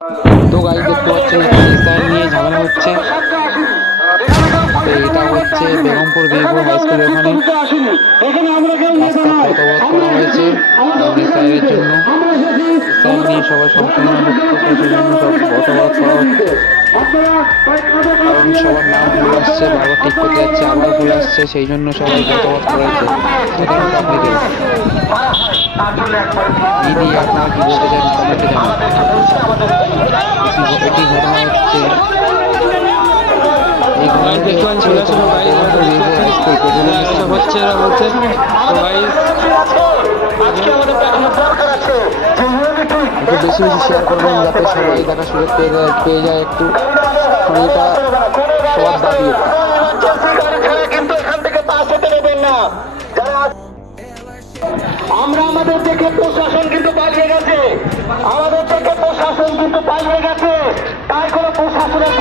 তো গাইস দেখতে পাচ্ছেন এখানে ইসরায়েল নিয়ে ঝামেলা হচ্ছে। তো এটা হচ্ছে বেগমপুর বীরপুর হাই স্কুলের ওখানে রাস্তা পথ অবরোধ করা হয়েছে কারণ ইসরায়েলের জন্য। ইসরায়েল নিয়ে সবাই সম্পূর্ণ সেজন্য সব পথ অবরোধ করা হচ্ছে কারণ সবার নাম ভুল আসছে, বারবার ঠিক করতে যাচ্ছে, আবার ভুল আসছে, সেই জন্য সবাই পথ অবরোধ করেছে সাধারণ পাবলিকের। এই নিয়ে আপনারা কি বলতে চান কমেন্টে জানান। এটি ঘটনা হচ্ছে এই হচ্ছে এরা বলছে একটু বেশি বেশি শেয়ার করবেন যাতে সবাই দেখার সুযোগ পেয়ে যায় একটু, মানে এটা সবার দাবি। আমরা আমাদের থেকে প্রশাসন কিন্তু পালিয়ে গেছে, তাই কোনো প্রশাসনের